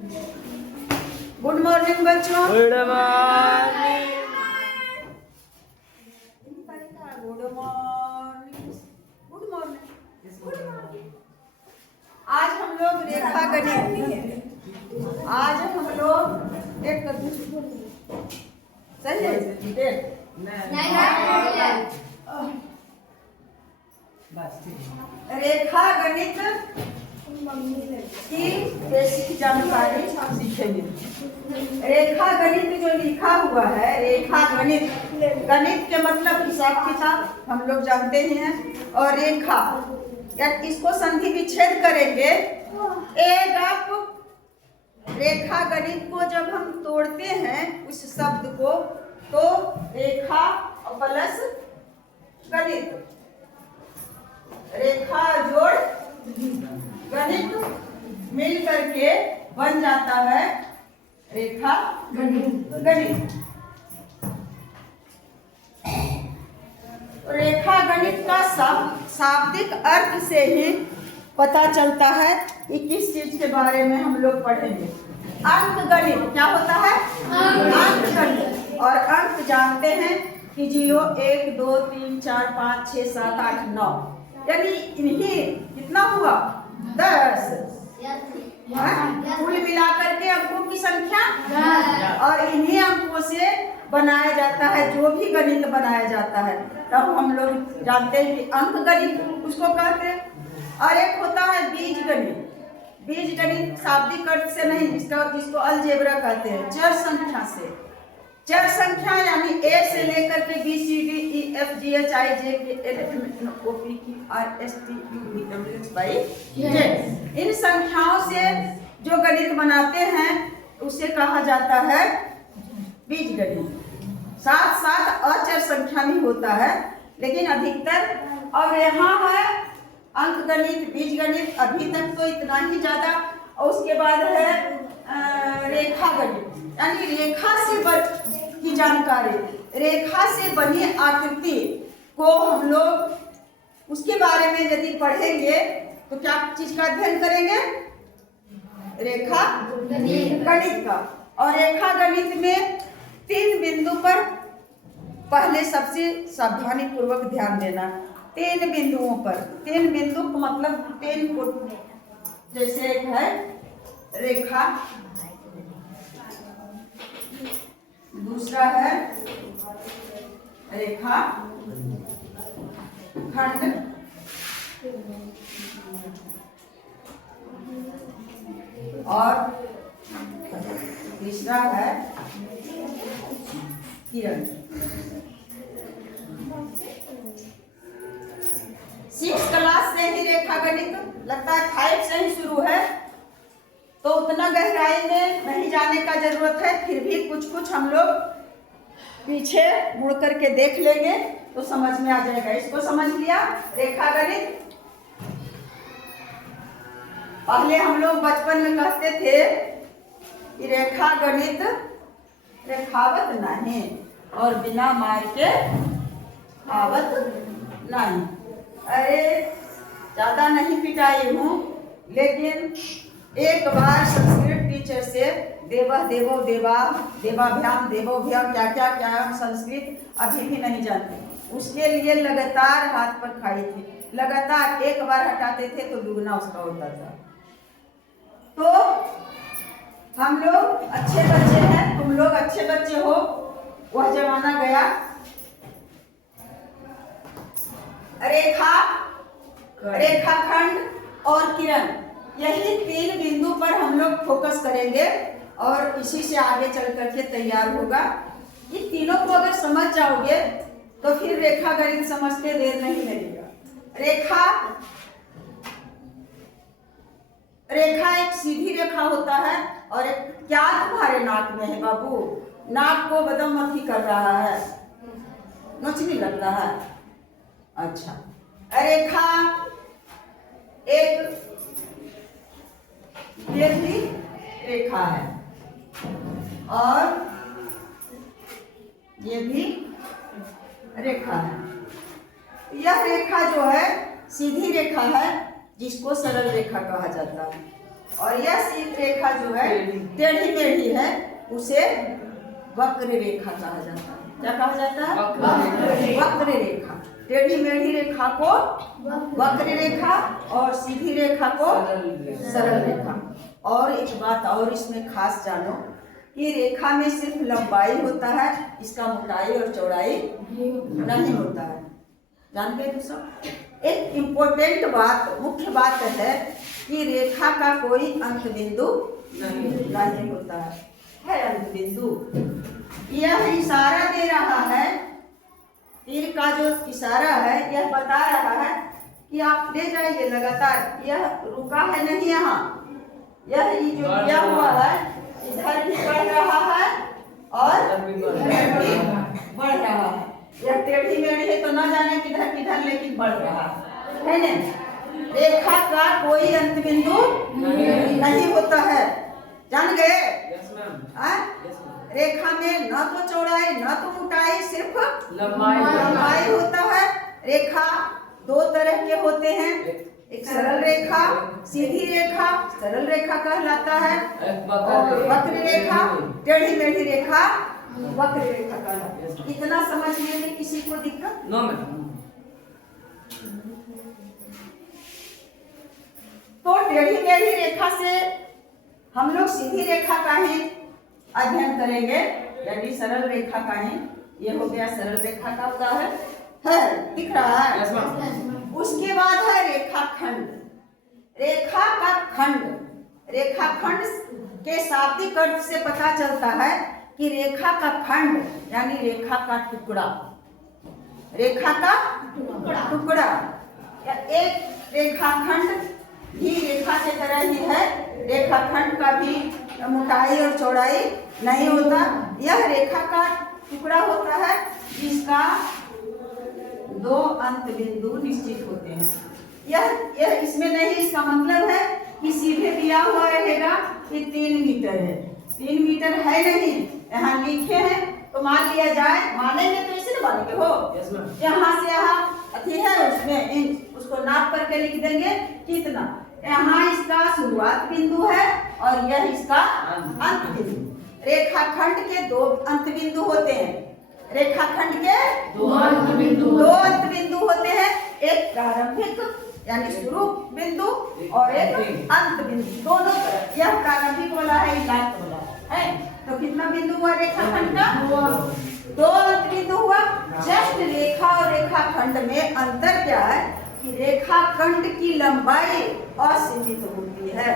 Good morning बच्चों। Good morning. Good morning. Good morning. Good morning. आज हम लोग रेखा गणित, आज हम लोग एक सही है रेखा गणित की बेसिक जानकारी सीखेंगे। रेखा गणित जो लिखा हुआ है, रेखा गणित, गणित के मतलब हिसाब किताब हम लोग जानते हैं, और रेखा या इसको संधि विच्छेद करेंगे। एक आप रेखा गणित को जब हम तोड़ते हैं उस शब्द को, तो रेखा प्लस गणित, रेखा जोड़ गणित मिल करके बन जाता है रेखा गणित। रेखा गणित का शाब्दिक अर्थ से ही पता चलता है कि किस चीज के बारे में हम लोग पढ़ेंगे। अंक गणित क्या होता है? अंक गणित। और अंक जानते हैं कि 0 1 2 3 4 5 6 7 8 9, यानी इन्हीं कितना हुआ 10। कुल मिलाकर के अंकों की संख्या, और इन्हीं अंकों से बनाया जाता है जो भी गणित बनाया जाता है। तब हम लोग जानते हैं कि अंक गणित उसको कहते हैं। और एक होता है बीज गणित। बीज गणित शाब्दिक अर्थ से नहीं, जिसको अलजेब्रा कहते हैं, चर संख्या से। चर संख्या यानी ए से लेकर के B C D E F G H I J K L M N O P Q R S T U V W X Y Z, इन संख्याओं से जो गणित बनाते हैं उसे कहा जाता है बीज गणित। साथ साथ अचर संख्या भी होता है, लेकिन अधिकतर। और यहाँ है अंक गणित, बीज गणित, अभी तक तो इतना ही ज्यादा। और उसके बाद है रेखा गणित, यानी रेखा से की जानकारी, रेखा से बनी आकृति को हम लोग उसके बारे में यदि पढ़ेंगे तो क्या चीज का अध्ययन करेंगे? रेखा गणित का। और रेखा गणित में 3 बिंदु पर पहले सबसे सावधानी पूर्वक ध्यान देना। 3 बिंदुओं पर, 3 बिंदु का मतलब 3 फुट, जैसे एक है रेखा, दूसरा है रेखा खंड, और तीसरा है किरण। 6 क्लास से ही रेखा गणित लगता है 5 से ही शुरू है, तो उतना गहराई में नहीं जाने का जरूरत है। फिर भी कुछ कुछ हम लोग पीछे मुड़ करके देख लेंगे तो समझ में आ जाएगा। इसको समझ लिया रेखा गणित। पहले हम लोग बचपन में कहते थे कि रेखा गणित रेखावत नहीं, और बिना मार के आवत नहीं। अरे ज्यादा नहीं पिटाई हूँ, लेकिन एक बार संस्कृत टीचर से देवः देवो देवा देवाभ्याम देवोभ्याम क्या क्या क्या, संस्कृत अभी भी नहीं जानते। उसके लिए लगातार हाथ पर खाई थी। लगातार एक बार हटाते थे तो दुगना उसका होता था। तो हम लोग अच्छे बच्चे हैं, तुम लोग अच्छे बच्चे हो। वह जमाना गया। रेखा, रेखाखंड और किरण, यही 3 बिंदु पर हम लोग फोकस करेंगे, और इसी से आगे चल करके तैयार होगा। ये तीनों को अगर समझ जाओगे तो फिर रेखा गणित समझते देर नहीं लगेगा। रेखा, रेखा एक सीधी रेखा होता है। और एक क्या तुम्हारे नाक में है बाबू? नाक को बदमाशी कर रहा है, नोचनी लगता है। अच्छा, रेखा एक ये भी रेखा है, और ये भी रेखा है। यह रेखा जो है सीधी रेखा है, जिसको सरल रेखा कहा जाता है। और यह सीधी रेखा जो है टेढ़ी मेढ़ी है, उसे वक्र रेखा कहा जाता है। क्या कहा जाता है? वक्र रेखा। टेढ़ी मेढ़ी रेखा को वक्र रेखा और सीधी रेखा को सरल रेखा। और एक बात और इसमें खास जानो कि रेखा में सिर्फ लंबाई होता है, इसका मोटाई और चौड़ाई नहीं होता है। जानते हैं सब? एक इम्पोर्टेंट बात, मुख्य बात है कि रेखा का कोई अंत बिंदु नहीं होता है अंत बिंदु। यह इशारा दे रहा है, तीर का जो इशारा है यह बता रहा है कि आप ले जाइए लगातार, यह रुका है नहीं यहाँ, यह जो दिया हुआ है इधर भी बढ़ रहा है और इधर भी बढ़ रहा है। यह टेढ़ी मेढ़ी है तो न जाने किधर किधर, लेकिन बढ़ रहा है ना। रेखा का कोई अंत बिंदु नहीं होता है, जान गए? रेखा में न तो चौड़ाई न तो मोटाई, सिर्फ लंबाई होता है। रेखा दो तरह के होते हैं, एक सरल रेखा, सीधी रेखा सरल रेखा कहलाता है, और वक्र रेखा टेढ़ी मेढ़ी रेखा वक्र रेखा कहलाता है। इतना समझने में किसी को दिक्कत? No ma'am. तो टेढ़ी मेढ़ी रेखा से हम लोग सीधी रेखा का ही अध्ययन करेंगे, यानी सरल रेखा का ही। ये हो गया सरल रेखा का उदाहरण है, दिख रहा है? उसके बाद है रेखाखंड। रेखा का खंड, रेखाखंड के शाब्दिक अर्थ से पता चलता है कि रेखा का खंड यानी रेखा का टुकड़ा, रेखा का टुकड़ा। एक रेखाखंड भी रेखा के तरह ही है, रेखाखंड का भी मोटाई और चौड़ाई नहीं होता। यह रेखा का टुकड़ा होता है जिसका दो अंत बिंदु निश्चित होते हैं। यह इसमें नहीं, इसका मतलब है कि सीधे दिया हुआ रहेगा कि 3 मीटर है, 3 मीटर है नहीं, यहाँ लिखे हैं तो मान लिया जाए, मानेंगे तो इसे ना मानेंगे हो, यहाँ से यहाँ अति है उसमें इंच, उसको नाप करके लिख देंगे कितना। यहाँ इसका शुरुआत बिंदु है और यह इसका अंत बिंदु। रेखाखंड के दो अंत बिंदु होते हैं, रेखाखंड के दो अंत बिंदु होते हैं, एक प्रारंभिक यानी शुरू बिंदु और एक अंत बिंदु, दोनों तरफ। यह प्रारंभिक वाला है, अंत वाला है। तो कितना बिंदु हुआ रेखाखंड का? दो अंत बिंदु हुआ। जस्ट रेखा और रेखाखंड में अंतर क्या है कि रेखाखंड की लंबाई असीमित होती है,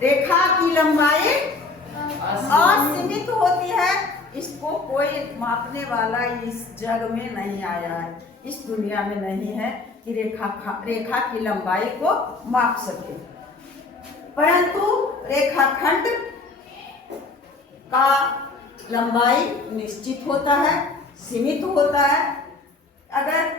रेखा की लंबाई असीमित होती है। इसको कोई मापने वाला इस जग में नहीं आया है, इस दुनिया में नहीं है कि रेखा की लंबाई को माप सके। परंतु रेखाखंड का लंबाई निश्चित होता है, सीमित होता है। अगर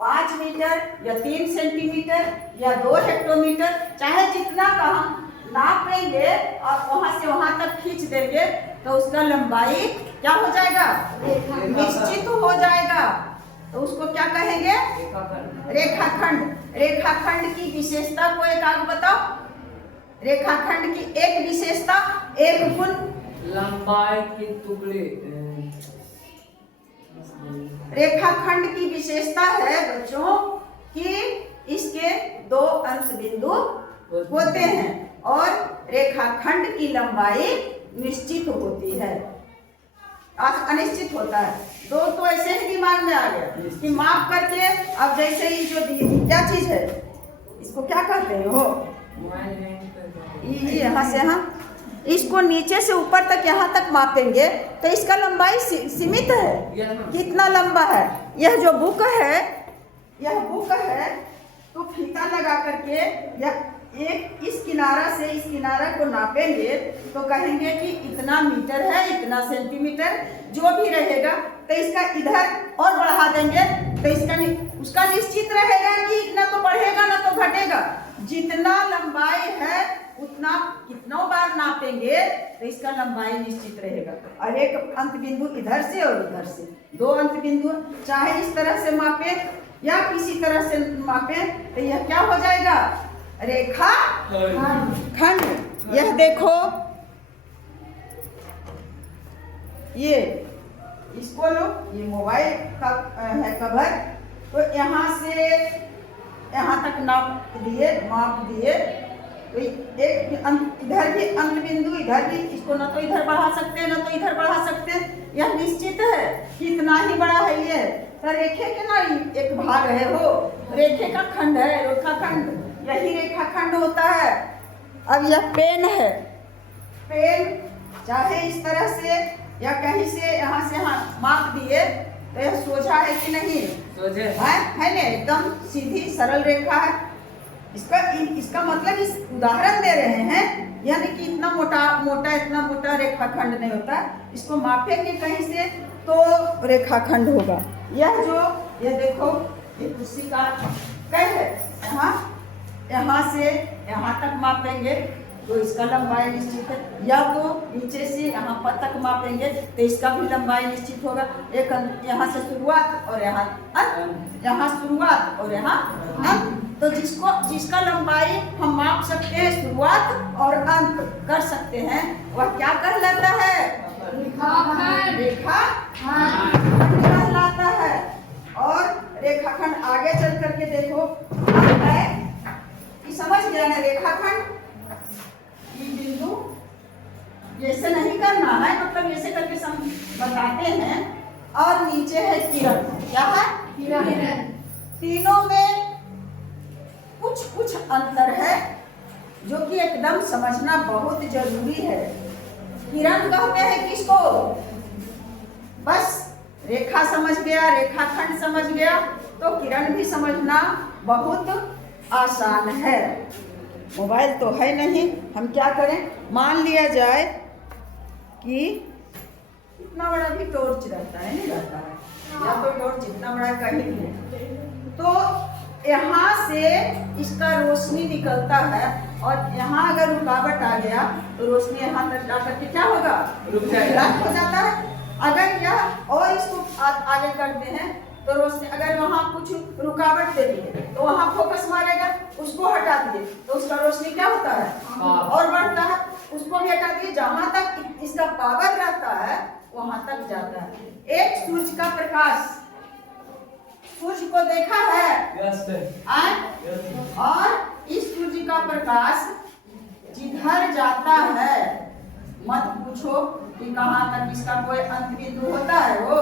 5 मीटर या 3 सेंटीमीटर या 2 हेक्टोमीटर, चाहे जितना का हम नापेंगे और वहां से वहां तक खींच देंगे तो उसका लंबाई क्या हो जाएगा? निश्चित हो जाएगा। तो उसको क्या कहेंगे? रेखाखंड। रेखाखंड की विशेषता को एक आगे बताओ। रेखाखंड की एक विशेषता, एक गुण, लंबाई के टुकड़े। रेखाखंड की विशेषता है बच्चों कि इसके 2 अंश बिंदु होते हैं और रेखाखंड की लंबाई निश्चित होती है, अनिश्चित होता है। दो तो ऐसे ही दिमाग में आ गया कि माप करके, अब जैसे ये जो क्या चीज है, इसको क्या कहते हैं हो, ये यहाँ से हम इसको नीचे से ऊपर तक यहाँ तक मापेंगे तो इसका लंबाई सीमित है। कितना लंबा है? यह जो बुक है, यह बुक है तो फीता लगा करके या एक इस किनारा से इस किनारा को नापेंगे तो कहेंगे कि इतना मीटर है, इतना सेंटीमीटर, जो भी रहेगा तो इसका इधर और बढ़ा देंगे तो इसका उसका निश्चित रहेगा कि इतना तो बढ़ेगा ना तो घटेगा। जितना लंबाई है उतना कितना बार नापेंगे तो इसका लंबाई निश्चित रहेगा। और एक अंत बिंदु इधर से और इधर से, 2 अंत बिंदु, चाहे इस तरह से मापे या किसी तरह से मापे तो यह क्या हो जाएगा? रेखा खंड। यह देखो, ये इसको लो, ये मोबाइल का है कवर। तो यहाँ से यहाँ तक नाप दिए, माप दिए। तो एक इधर भी अंत बिंदु, इधर भी, इसको ना तो इधर बढ़ा सकते हैं ना तो इधर बढ़ा सकते हैं। यह निश्चित है कि इतना ही बड़ा है ये। तो रेखे के ना एक भाग है, वो रेखे का खंड है, रेखाखंड। यही रेखाखंड होता है। अब यह पेन है, पेन चाहे इस तरह से या कहीं से यहाँ से माप दिए तो यह सोझा है कि नहीं? सोझे है ना, एकदम सीधी सरल रेखा है। इसका मतलब इस उदाहरण दे रहे हैं, यानी कि इतना मोटा रेखाखंड नहीं होता। इसको मापेंगे कहीं से तो रेखाखंड होगा। ये देखो, ये कुर्सी का कई है, यहाँ से यहाँ तक मापेंगे तो इसका लंबाई निश्चित है। या तो नीचे से यहाँ पर तक मापेंगे तो इसका भी लंबाई निश्चित होगा। एक यहाँ से शुरुआत और यहाँ अंत, यहाँ शुरुआत और यहाँ अंत। तो जिसका लंबाई हम माप सकते हैं, शुरुआत और अंत कर सकते हैं, वह क्या कहलाता है? रेखाखंड कहलाता है। और रेखाखंड आगे चल करके देखो है कि समझ गया ना, रेखाखंड बिंदु जैसे नहीं करना है, मतलब ऐसे करके बताते हैं। और नीचे है किरण। क्या है? किरण। तीनों में कुछ अंतर है जो कि एकदम समझना बहुत जरूरी है। किरण कहते हैं किसको? बस रेखा समझ गया, रेखाखंड समझ गया तो किरण भी समझना बहुत आसान है। मोबाइल तो है नहीं, हम क्या करें? मान लिया जाए कि इतना बड़ा भी टॉर्च रहता है, नहीं रहता है, या तो टॉर्च जितना बड़ा कहीं नहीं। तो यहाँ से इसका रोशनी निकलता है और यहाँ अगर रुकावट आ गया तो रोशनी यहाँ तक जाकर के क्या होगा? रुक जाएगा, हो जाता है। अगर यह और इसको आगे करते हैं तो रोशनी, अगर वहाँ कुछ रुकावट दे दिए तो वहाँ फोकस मारेगा, उसको हटा दिए तो उसका रोशनी क्या होता है? और बढ़ता है। उसको भी हटा दिए, जहाँ तक इसका पावर रहता है वहाँ तक जाता है। एक सूर्य का प्रकाश, सूर्य को देखा है? और इस सूर्य का प्रकाश जिधर जाता है, मत पूछो कि कहाँ तक इसका कोई अंत बिंदु होता है। वो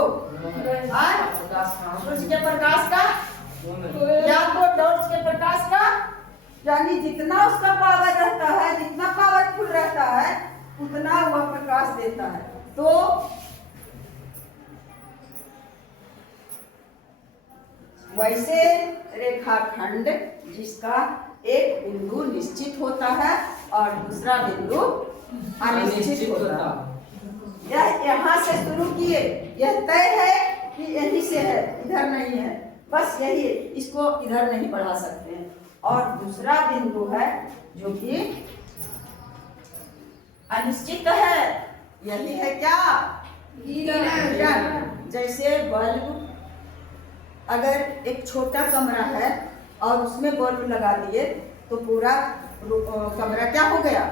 सूर्य के प्रकाश का या तो टॉर्च के प्रकाश का, यानी जितना उसका पावर रहता है, जितना पावरफुल रहता है, उतना वह प्रकाश देता है। तो वैसे रेखाखंड जिसका एक बिंदु निश्चित होता है और दूसरा बिंदु अनिश्चित होता है। यह यहाँ से शुरू किए, यह तय है कि यहीं से है, इधर नहीं है, बस यही है, इसको इधर नहीं बढ़ा सकते हैं। और दूसरा बिंदु है जो कि अनिश्चित है, यही है क्या? किरण। जैसे बल्ब, अगर एक छोटा कमरा है और उसमें बल्ब लगा दिए तो पूरा कमरा क्या हो गया?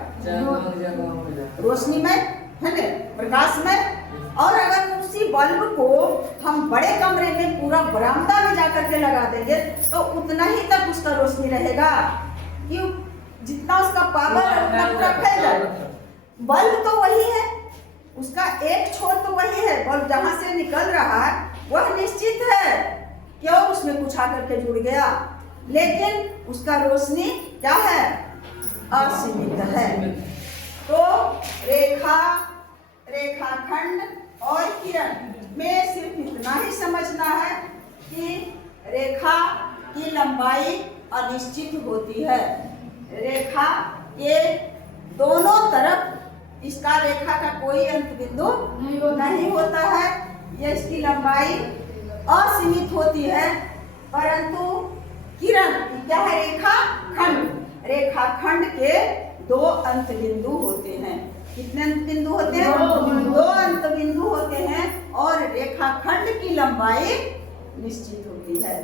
रोशनी में, है ना, प्रकाश में। और अगर उसी बल्ब को हम बड़े कमरे में पूरा बरामदा में जाकर के लगा देंगे तो उतना ही तक उसका रोशनी रहेगा, क्यों? जितना उसका पावर उतना पूरा फैल जाएगा। बल्ब तो वही है, उसका एक छोर तो वही है, बल्ब जहाँ से निकल रहा है वह निश्चित है, क्यों? उसमें कुछ आकर के जुड़ गया, लेकिन उसका रोशनी क्या है? असीमित है। तो रेखाखंड और किरण में सिर्फ इतना ही समझना है कि रेखा की लंबाई अनिश्चित होती है। रेखा के दोनों तरफ इसका रेखा का कोई अंत बिंदु नहीं होता है। यह इसकी लंबाई असीमित होती है, परंतु किरण क्या है? रेखाखंड के दो अंत बिंदु होते हैं। कितने अंत बिंदु होते हैं? दो अंत बिंदु होते हैं और रेखाखंड की लंबाई निश्चित होती है।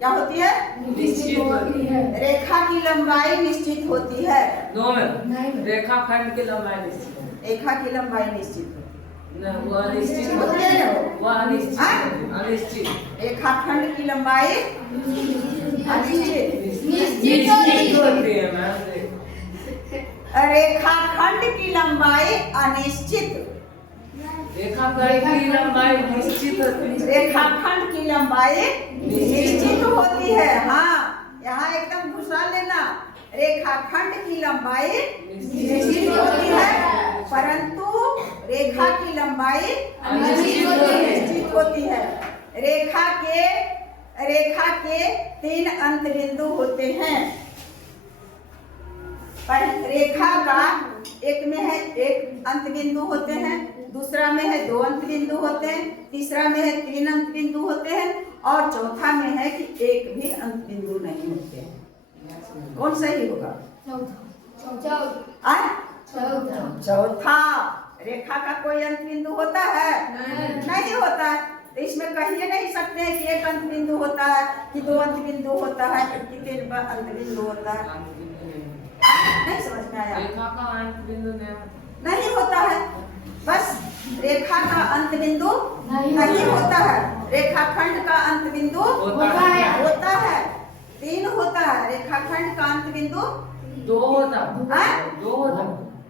क्या होती है? निश्चित होती है। रेखा की लंबाई निश्चित होती है। दो में रेखाखंड की लंबाई निश्चित है। रेखा की लंबाई निश्चित होती न वो अनिश्चित होती है ना? वो अनिश्चित हाँ? अनिश्चित रेखाखंड की लंबाई अनिश्चित निश्चित होती है मैम। रेखाखंड की लंबाई अनिश्चित रेखाखंड की लंबाई निश्चित होती है। रेखाखंड की लंबाई निश्चित होती है। हाँ, यहाँ एकदम घुसा लेना। रेखाखंड की लंबाई निश्चित होती है, परंतु रेखा की लंबाई अनिश्चित होती है। रेखा के 3 अंत बिंदु होते हैं। रेखा का एक में है 1 अंत बिंदु होते हैं, दूसरा में है 2 अंत बिंदु होते हैं, तीसरा में है 3 अंत बिंदु होते हैं, और चौथा में है कि 1 भी अंत बिंदु नहीं होते हैं। कौन सही होगा? चौथा। रेखा का कोई अंत बिंदु होता है? नहीं होता है। तो इसमें कहिए नहीं सकते हैं कि 1 अंत बिंदु होता है, कि 2 अंत बिंदु होता है, कि 3 अंत बिंदु होता है। नहीं समझ में आया? रेखा का अंत बिंदु नहीं होता है। बस रेखा का अंत बिंदु नहीं होता है। रेखाखंड का अंत बिंदु होता है। 3 होता है। रेखाखंड का अंत बिंदु 2 होता हाँ? 2 होता।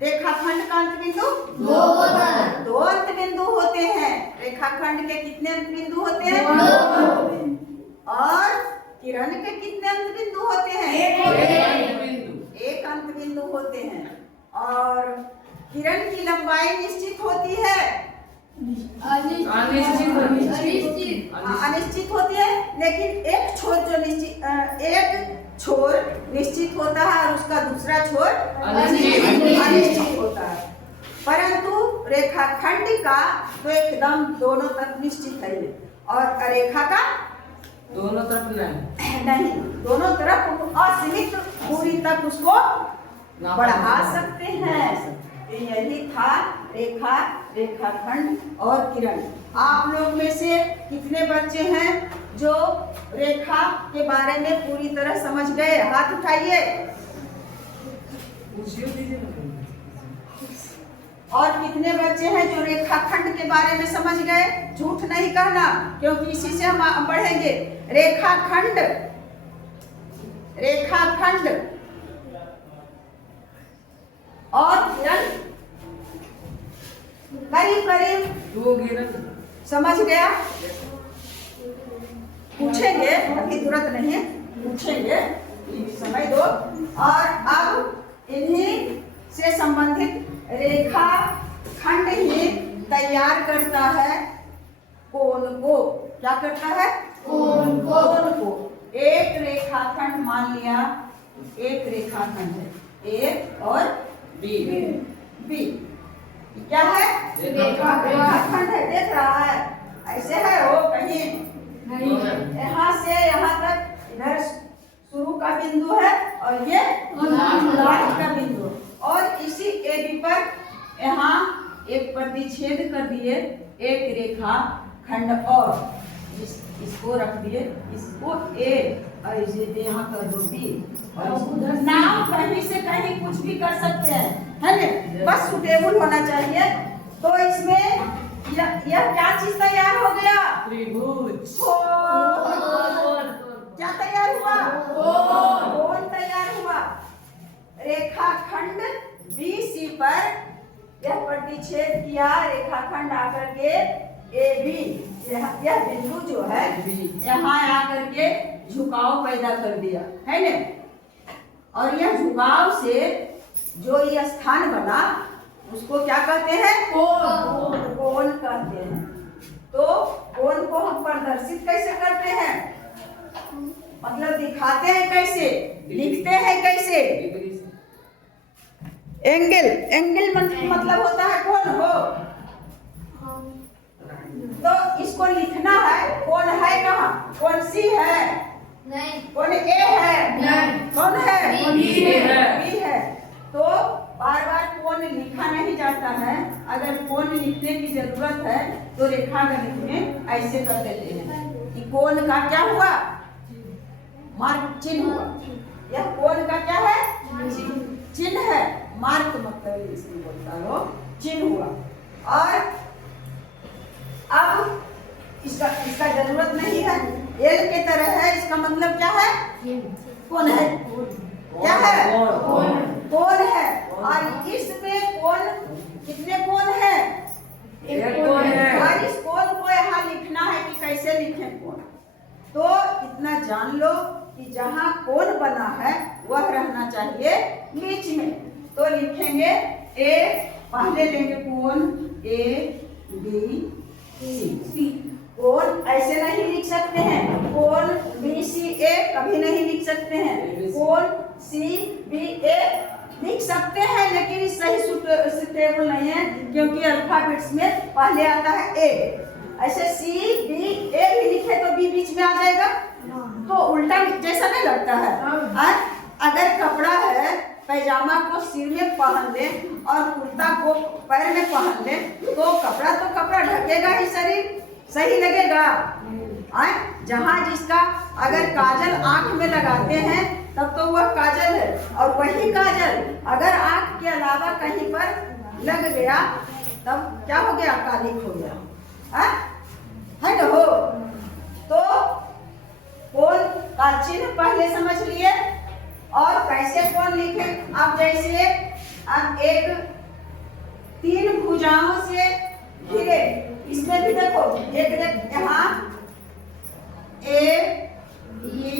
रेखाखंड का अंत बिंदु 2 अंत बिंदु होते हैं। रेखाखंड के कितने अंत बिंदु होते हैं? और किरण के कितने अंत बिंदु होते हैं? 1 अंत बिंदु होते हैं। और किरण की लंबाई निश्चित होती है, अनिश्चित होती है, लेकिन एक छोर निश्चित होता है और उसका दूसरा छोर अनिश्चित होता है। परंतु रेखाखंड का तो एकदम दोनों तरफ निश्चित है, और रेखा का दोनों तरफ नहीं, दोनों तरफ असीमित दूरी तक उसको बढ़ा सकते हैं। तो यही था रेखा, रेखाखंड और किरण। आप लोग में से कितने बच्चे हैं जो रेखा के बारे में पूरी तरह समझ गए? हाथ उठाइए। और कितने बच्चे हैं जो रेखाखंड के बारे में समझ गए? झूठ नहीं कहना, क्योंकि इसी से हम बढ़ेंगे। रेखाखंड, रेखाखंड और किरण करीब करीब समझ गया? पूछेंगे, अभी तुरंत नहीं पूछेंगे, समय दो। और अब इन्हीं से संबंधित रेखा खंड ही तैयार करता है कोण को। क्या करता है? कोण को। एक रेखाखंड मान लिया, एक रेखाखंड है, ए और बी क्या है? रेखाखंड है। देख रहा है? ऐसे है वो कहीं यहाँ से यहाँ तक, इधर शुरू का बिंदु है और ये लास्ट का बिंदु, और इसी AB पर यहाँ एक प्रतिच्छेद कर दिए, एक रेखा खंड, और इसको रख दिए, इसको A और इसे यहाँ कर दो B। और नाम कहीं से कहीं कुछ भी कर सकते हैं, है ना? बस सुटेबल होना चाहिए। तो इसमें यह क्या चीज तैयार हो गया? त्रिभुज। क्या तैयार हुआ? कोण तैयार हुआ। रेखाखंड BC पर यह प्रतिच्छेद किया, रेखाखंड आकर के AB, यह बिंदु जो है यहाँ आकर के झुकाव पैदा कर दिया, है ना? और यह झुकाव से जो ये स्थान बना उसको क्या कहते हैं? कोण कहते हैं। तो कोण को हम प्रदर्शित कैसे करते हैं? मतलब दिखाते हैं कैसे, लिखते हैं कैसे? एंगल मतलब होता है कोण हो। तो इसको लिखना है, कोण है कहाँ? कोण C है नहीं, कोण A है नहीं, कौन है? B है। तो बार बार कोण लिखा नहीं जाता है। अगर कोण लिखने की जरूरत है तो रेखागणित में ऐसे कर देते हैं कि कोण का क्या हुआ? मार्क चिन्ह हुआ। यह कोण का क्या है? चिन्ह है। मार्क मतलब इसमें बोलता हो चिन्ह हुआ। और अब इसका जरूरत नहीं है, एल के तरह है। इसका मतलब क्या है? कोण है। क्या है? कोण है। और इसमें कोण कितने कोण है? एक कोण है। और इस कोण को यहाँ लिखना है कि कैसे लिखें कोण। तो इतना जान लो कि जहाँ कोण बना है वह रहना चाहिए बीच में। तो लिखेंगे ए, पहले लेंगे कोण ए बी सी। कोण ऐसे नहीं लिख सकते हैं, कोण बी सी ए कभी नहीं लिख सकते हैं। कोण सी बी ए लिख सकते हैं, लेकिन सही सुटेबल नहीं है, क्योंकि अल्फाबेट्स में पहले आता है ए। ऐसे सी बी ए भी लिखे तो बी बीच में आ जाएगा, तो उल्टा जैसा नहीं लगता है। अगर कपड़ा है, पैजामा को सिर में पहन ले और कुर्ता को पैर में पहन ले, तो कपड़ा ढकेगा ही, शरीर सही लगेगा। जहाँ जिसका अगर काजल आंख में लगाते हैं तब तो वह काजल है, और वही काजल अगर आंख के अलावा कहीं पर लग गया तब क्या हो गया? कालिक हो गया। है ना? हो तो कोण का चिन्ह पहले समझ लिए। और कैसे कोण लिखें? अब जैसे अब एक 3 भुजाओं से घिरे, इसमें भी देखो एक यहाँ ए बी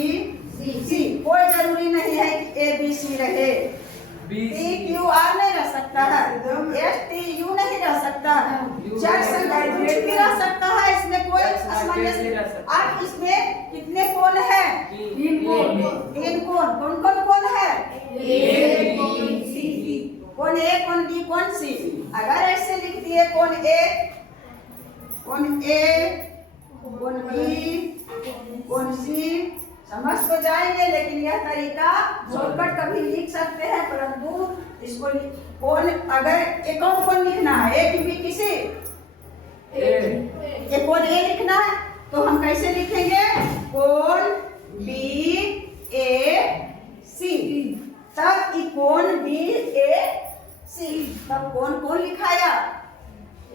सी, कोई जरूरी नहीं है कि ए बी सी रहे। टी क्यू आर नहीं रह सकता है, एस टी यू नहीं रह सकता है, चर संख्या कुछ भी रह सकता है। इसमें कोई असमंजस। अब इसमें कितने कोण है? 3 कोण। कौन कौन कोण है? A B C. कोण ए, कोण बी, कोण सी। अगर ऐसे लिख दिए कोण ए, कोण बी, कोण सी, समझ तो जाएंगे, लेकिन यह तरीका शॉर्टकट कभी लिख सकते हैं, परंतु इसको कोण अगर एक और कोण लिखना है, ए की बी किसी एक कोण ए लिखना है, तो हम कैसे लिखेंगे? कोण बी ए सी। तब कोण बी ए सी, तब कौन लिखाया?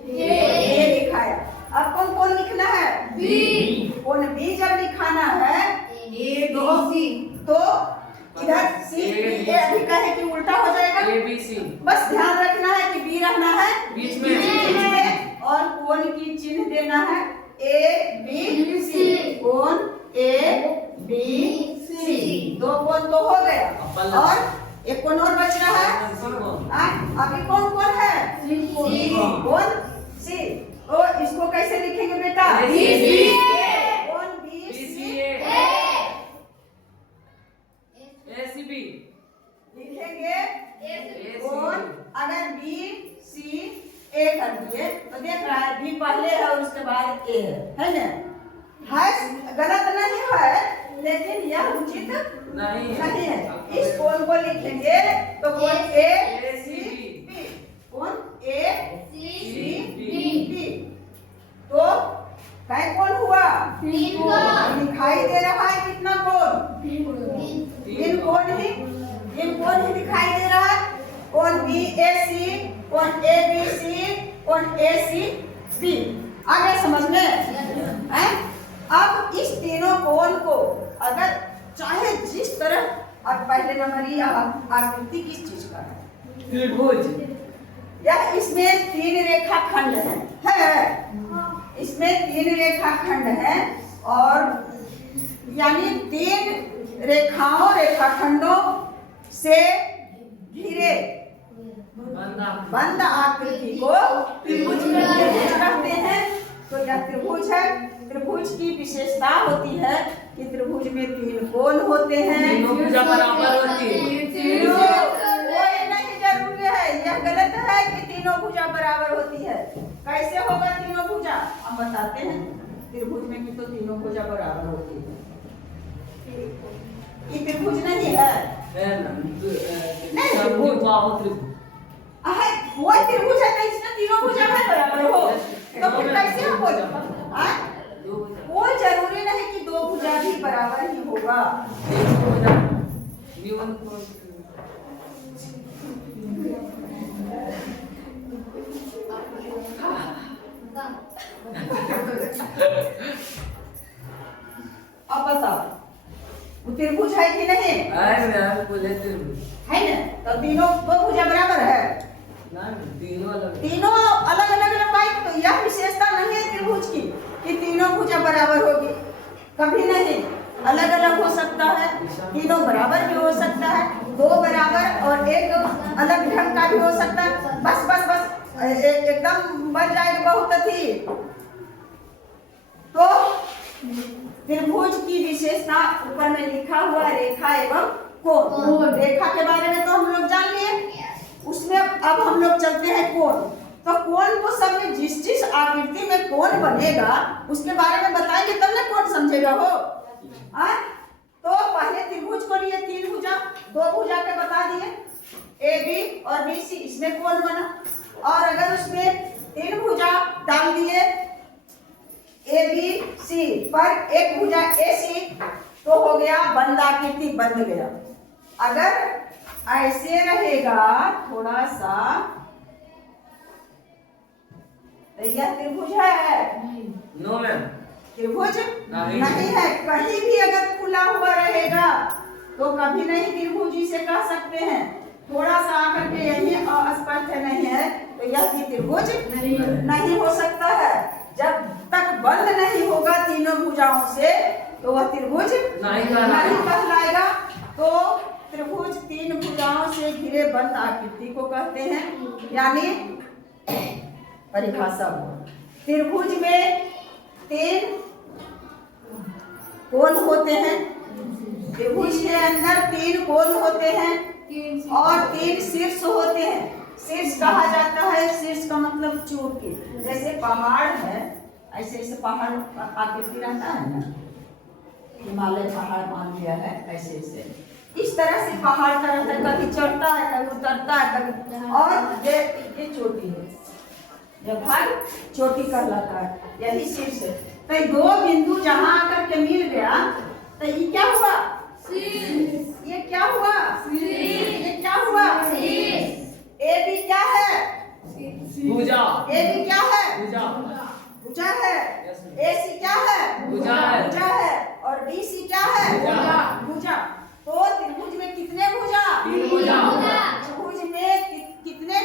ए लिखाया। अब कौन लिखना है? बी। कोण बी जब लिखाना है ए बी तो इधर सी ए अभी कहे कि उल्टा हो जाएगा। A B C. बस ध्यान रखना है कि बी रहना है बीच में, और कोण की चिन्ह देना है ए बी सी। कोण ए बी सी, 2 कोण तो हो गया, और एक कोण और बच रहा है। अभी कौन है? कोण सी। तो इसको कैसे लिखेंगे बेटा? कोण बी सी एसीबी लिखेंगे। कोण अगर बी सी ए कर दिए तो देख रहा है बी पहले है और उसके बाद ए है ना? है गलत नहीं है, लेकिन यह उचित नहीं है। इस कोण को लिखेंगे तो कोण ए सी बी, कोण ए सी बी। तो काय कोण हुआ? 3 कोण। दिखाई दे रहा है कितना कोण? 3 कोण ही दिखाई दे रहा है। कोण बी ए सी, कोण ए बी सी, कोण ए सी बी। आगे समझ में? अब इस तीनों कोण को अगर चाहे जिस तरह, अब पहले नंबर ये आकृति किस चीज का है? त्रिभुज। यह इसमें 3 रेखाखंड है। इसमें 3 रेखाखंड है, और यानी 3 रेखाखंडों से घिरे बंद आकृति को त्रिभुज कहते हैं। तो यह त्रिभुज है। त्रिभुज की विशेषता होती है कि त्रिभुज में 3 कोण होते हैं। तीनों भुजा बराबर होती है। कोई नहीं जरूरी है, यह गलत है कि तीनों भुजा बराबर होती है। कैसे होगा तीनों भुजा? हम बताते हैं। त्रिभुज में भी तो तीनों भुजा बराबर होती है। ये त्रिभुज नहीं है, नहीं बाहु त्रिभुज वो त्रिभुज है, तो इसमें तीनों भुजा है बराबर हो, तो फिर कैसे हम बोलें? कोई जरूरी नहीं कि 2 भुजा भी बराबर ही होगा। त्रिभुज है कि नहीं? अरे मैम बोले त्रिभुज है ना? तो तीनों दो भुजा बराबर है, ना तीनों अलग अलग लंबाई। तो यह विशेषता नहीं है त्रिभुज की कि तीनों भुजा बराबर होगी, कभी नहीं। अलग अलग हो सकता है, तीनों बराबर भी हो सकता है, दो बराबर और एक अलग ढंग का भी हो सकता है। बस बस बस एकदम बन जाएगी बहुत थी। तो त्रिभुज की विशेषता ऊपर में लिखा हुआ रेखा एवं कोण। रेखा के बारे में तो हम लोग जान लिए, उसमें अब हम लोग चलते हैं कोण। तो कोण को सब में जिस आकृति में कोण बनेगा उसके बारे में बताएंगे तब ना कोण समझेगा हो। तो पहले त्रिभुज को लिए, तीन भुजा, दो भुजा के बता दिए ए बी और बी सी, इसमें कोण बना। और अगर उसमें तीन भुजा डाल दिए ए बी सी पर एक भुजा ए सी, तो हो गया बंद आकृति, बंद गया। अगर ऐसे रहेगा थोड़ा सा, तो यह त्रिभुज है? नो मैम, त्रिभुज नहीं है। कहीं भी अगर खुला हुआ रहेगा तो कभी नहीं त्रिभुज इसे कह सकते हैं। थोड़ा सा आकर के यही अस्पष्ट नहीं है तो यह भी त्रिभुज नहीं हो सकता है। जब तक बंद नहीं होगा तीनों भुजाओं से तो वह त्रिभुज नहीं कहलाएगा। तो त्रिभुज तीन भुजाओं से घिरे बंद आकृति को कहते हैं। यानी परिभाषा हुआ, त्रिभुज में तीन कोण होते हैं, त्रिभुज के अंदर तीन कोण होते हैं और तीन शीर्ष होते हैं। शीर्ष कहा जाता है, शीर्ष का मतलब चोटी। जैसे पहाड़ है, ऐसे ऐसे पहाड़ आकृति रहता है ना, हिमालय पहाड़ मान लिया है, ऐसे ऐसे इस तरह से पहाड़ का रहता है, कभी चढ़ता है कभी उतरता है कभी। और ये चोटी है, यह भाग चोटी कहलाता है, यही शीर्ष है। तो दो बिंदु जहां आकर के मिल गया तो ये क्या हुआ? ये क्या हुआ? ये क्या हुआ? ए बी क्या है? भुजा। ए बी क्या है? भुजा। भुजा है। ए सी क्या है? भुजा है। भुजा है। और डी सी क्या है? भुजा। भुजा। तो त्रिभुज में कितने भुजा? तीन भुजा। त्रिभुज में कितने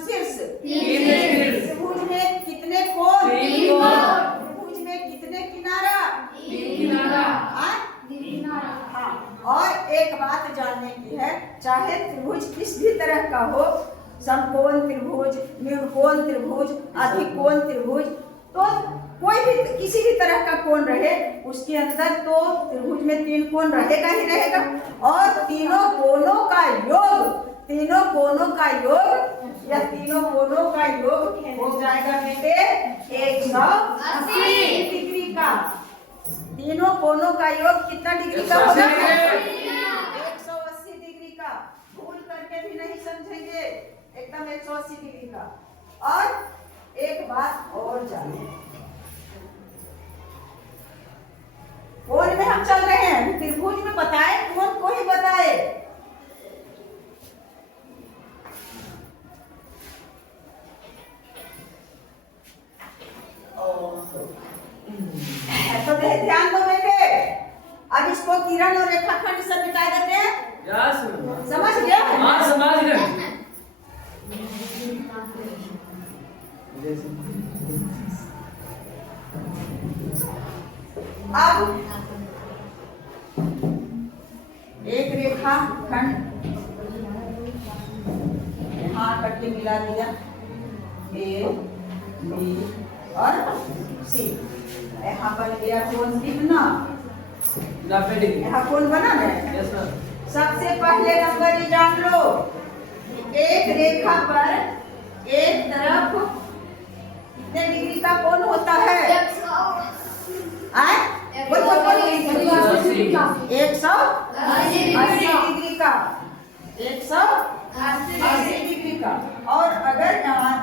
शीर्ष? त्रिभुज में कितने कोण? त्रिभुज में कितने किनारा? हाँ। और एक बात जानने की है, चाहे त्रिभुज किस भी तरह का हो, समकोण त्रिभुज, न्यूनकोण त्रिभुज, अधिकोण त्रिभुज, तो कोई भी किसी भी तरह का कोण रहे उसके अंदर तो त्रिभुज में तीन कोण रहेगा ही रहेगा। और तीनों कोणों का योग, तीनों कोणों का योग या तीनों कोणों का योग हो जाएगा बेटे 180 डिग्री का। तीनों कोणों का योग कितना डिग्री का होगा? 180 डिग्री का। भूल करके भी नहीं समझेंगे, एकदम 180 डिग्री का। और एक बात और जाने, कोण में हम चल रहे हैं, त्रिभुज में बताए, कोण को ही बताए। तो ध्यान दो बेटे, अब इसको किरण और रेखाखंड से मिटा देते हैं। समझ गया? हाँ समझ गए। अब एक रेखा खंड यहाँ करके मिला दिया, ए बी और सी। यहाँ बन गया कोण कितना? 90 डिग्री। यहाँ कोण बना है। Yes ma'am. सबसे पहले नंबर ये जान लो, एक रेखा पर एक तरफ कितने डिग्री का कोण होता है? 180 डिग्री का, 180 डिग्री का। और अगर यहाँ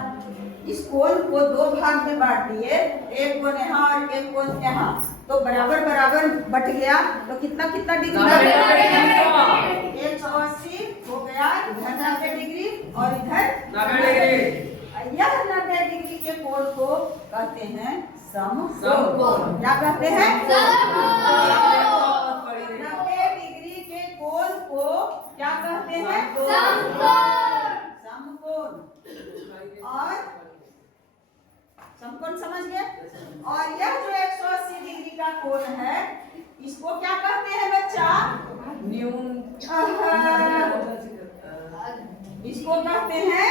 इस कोण को दो भाग में बांट दिए, एक कोण यहाँ और एक कोण यहाँ, तो बराबर बराबर बट गया, तो कितना कितना डिग्री? 180 हो गया, इधर 90 डिग्री और इधर 90 डिग्री। यह 90 डिग्री के कोण को कहते हैं समकोण। क्या कहते हैं? को क्या कहते हैं? समकोण। और समकोण समझ गए? और यह जो 180 डिग्री का कोण है इसको क्या कहते हैं बच्चा? इसको कहते हैं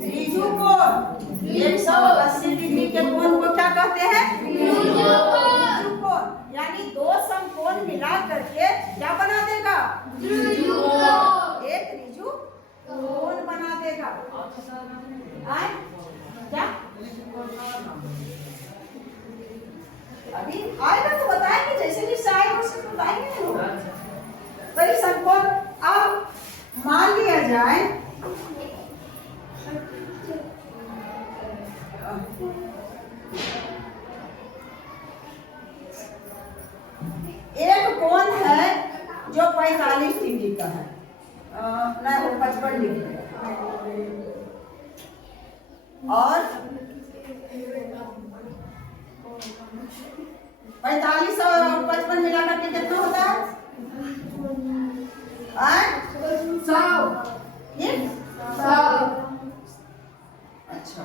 ऋजु कोण। 180 डिग्री के कोण को क्या कहते हैं? ऋजु कोण। यानी दो समकोण मिला करके क्या बना देगा? एक ऋजु कोण बना देगा। क्या अभी आएगा तो बताएंगे, जैसे भी आएगा उसे बताएंगे। तो इस समकोण अब मान लिया जाए एक कोण है जो 45 डिग्री का है, नहीं वो 55 डिग्री और 45 और 55 मिलाकर के कितना होता है? 100। अच्छा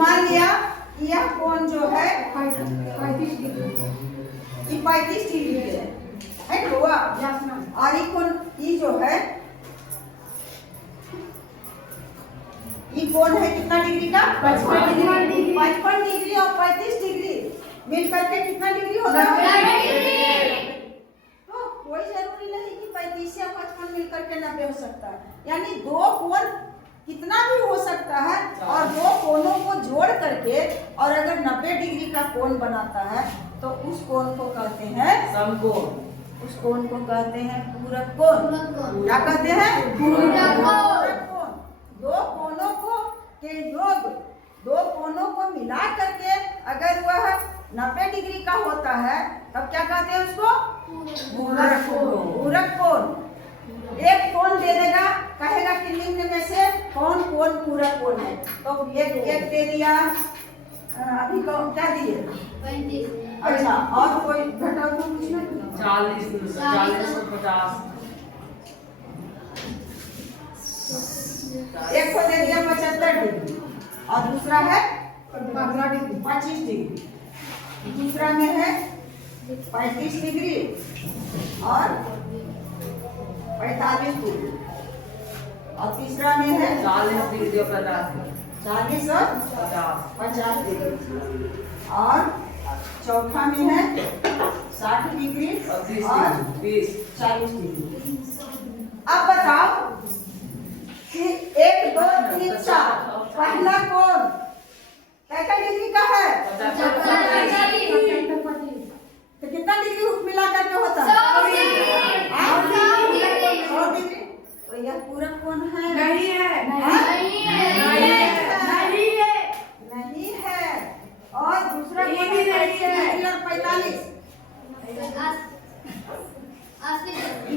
मान लिया यह कोण जो है 35 डिग्री है हुआ। और ये कोण ये जो है ये कोण है कितना डिग्री का? 55 डिग्री। 55 डिग्री और 35 डिग्री मिल करके कितना डिग्री होगा? 90 डिग्री। तो कोई जरूरी नहीं कि 35 या 55 मिल करके 90 हो सकता है। यानी दो कोण कितना भी हो सकता है और दो कोणों को जोड़ करके और अगर 90 डिग्री का कोण बनाता है तो उस कोण को कहते हैं समकोण। उस कोण को कहते हैं पूरक कोण। क्या कहते हैं? पूरक कोण। दो कोणों को के योग दो कोणों को मिला करके अगर वह 90 डिग्री का होता है तब क्या कहते हैं उसको? पूरक कोण। पूरक कोण। एक कोण दे देगा, कहेगा कि निम्न में से कौन कोण पूरक कोण है, तो एक दे दिया। अभी को क्या दिए? 35। अच्छा और कोई घटाओ तो कुछ नहीं? 40 40 50। एक को दे दिया 75 डिग्री और दूसरा है 25 डिग्री। दूसरा में है 35 डिग्री और 45 डिग्री और तीसरा में है 40 डिग्री और 50। 40 और 50 डिग्री और चौथा में है 60 डिग्री और 40 डिग्री। अब बताओ कि 1 2 3 4 पहला कोण क्या डिग्री का है? तो कितना डिग्री मिला करके होता है? 100 डिग्री। तो यह पूरक कोण है? नहीं है। नहीं है। और दूसरा कोण है 35 और 45।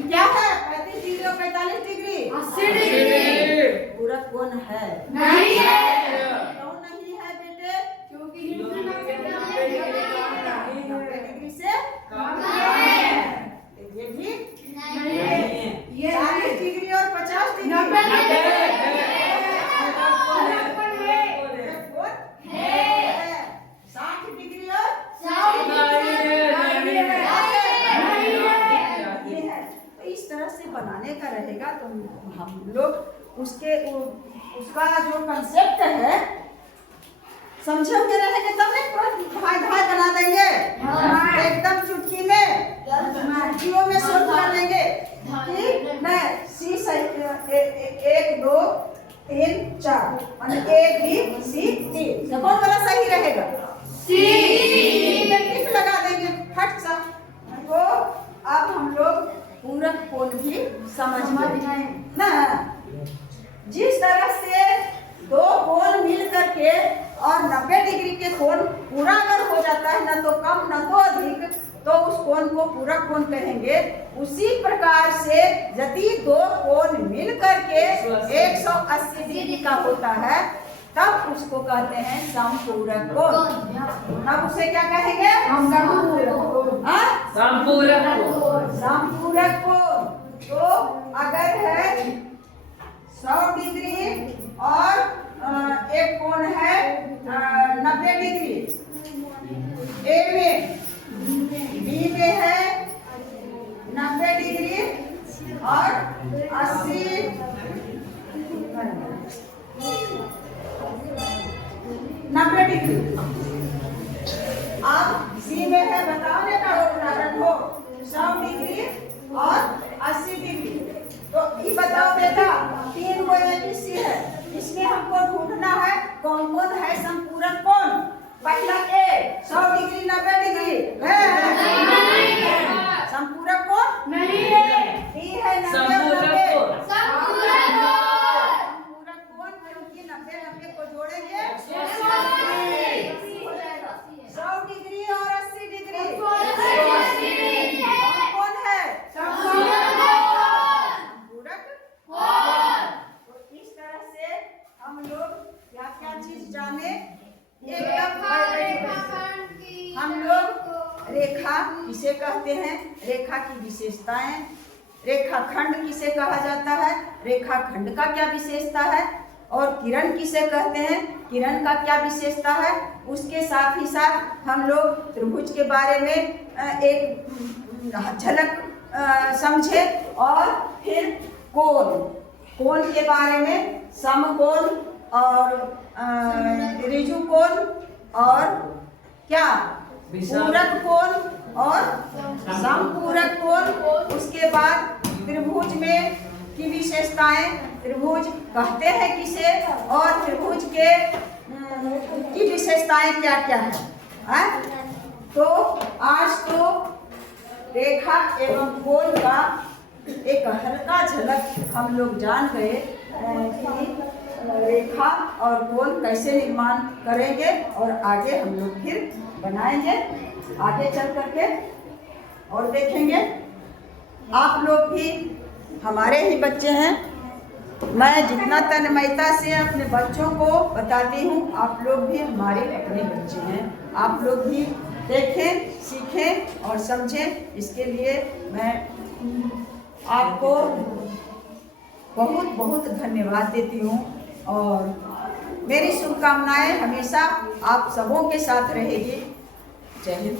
क्या है? 35 डिग्री और 45 डिग्री 80 डिग्री पूरक कोण है? नहीं है। क्यों नहीं है बेटे? क्योंकि 90 डिग्री से कम है। ये भी नहीं है। 40 डिग्री और 50 डिग्री 90 है। 60 डिग्री और 100 तो इस तरह से बनाने का रहेगा तो हम लोग उसका जो कंसेप्ट है समझे हुए रहेंगे तब नहीं भाई बना देंगे एकदम चुटकी में चुटकियों में सोच कर लेंगे कि नहीं सी सही 1 2 3 4 और A B C D कौन वाला सही रहेगा? C में टिक लगा देंगे फट सा। तो अब हम लोग पूरक कोण भी समझ गए ना। जिस तरह से दो कोण मिल करके और 90 डिग्री कोण पूरा अगर हो जाता है, न तो कम न तो अधिक, तो उस कोण को पूरक कोण कहेंगे। उसी प्रकार से यदि दो कोण मिल करके 180 डिग्री का होता है, तब उसको कहते हैं समपूरक कोण। अब उसे क्या कहेंगे? हाँ? संपूरक कोण। समपूरक कोण। तो अगर है 100 डिग्री और एक कोण है 90 डिग्री, ए में, बी में है 90 डिग्री और 80 90 डिग्री। अब सी में है, बताने का उदाहरण हो 100 डिग्री और 80 डिग्री। तो ये बताओ बेटा, तीन को एक सी है, इसमें हमको ढूंढना है कौन कौन है संपूरक कोण। पहला ए 100 डिग्री 90 डिग्री है संपूरक कोण नहीं है। बी है 90 संपूरक कोण, क्योंकि 90 को जोड़ेंगे 100 डिग्री और 80 डिग्री कौन है? संपूरक। तो इस तरह से हम लोग क्या क्या चीज जाने, हम लोग रेखा किसे कहते हैं, रेखा की विशेषताएं, रेखाखंड किसे कहा जाता है, रेखाखंड का क्या विशेषता है, और किरण किसे कहते हैं, किरण का क्या विशेषता है। उसके साथ ही साथ हम लोग त्रिभुज के बारे में एक झलक समझे, और फिर कोण के बारे में समकोण और ऋजु कोण और क्या पूरक कोण और समपूरक कोण। उसके बाद त्रिभुज में की विशेषताएं, त्रिभुज कहते हैं किसे, और त्रिभुज के की विशेषताएं क्या क्या है। तो आज तो रेखा एवं कोण का एक हल्का झलक हम लोग जान गए कि रेखा और कोण कैसे निर्माण करेंगे, और आगे हम लोग फिर बनाएंगे आगे चल करके और देखेंगे। आप लोग भी हमारे ही बच्चे हैं, मैं जितना तन्मयता से अपने बच्चों को बताती हूँ, आप लोग भी हमारे अपने बच्चे हैं। आप लोग भी देखें, सीखें और समझें। इसके लिए मैं आपको बहुत बहुत धन्यवाद देती हूँ, और मेरी शुभकामनाएं हमेशा आप सबों के साथ रहेगी। जय हिंद।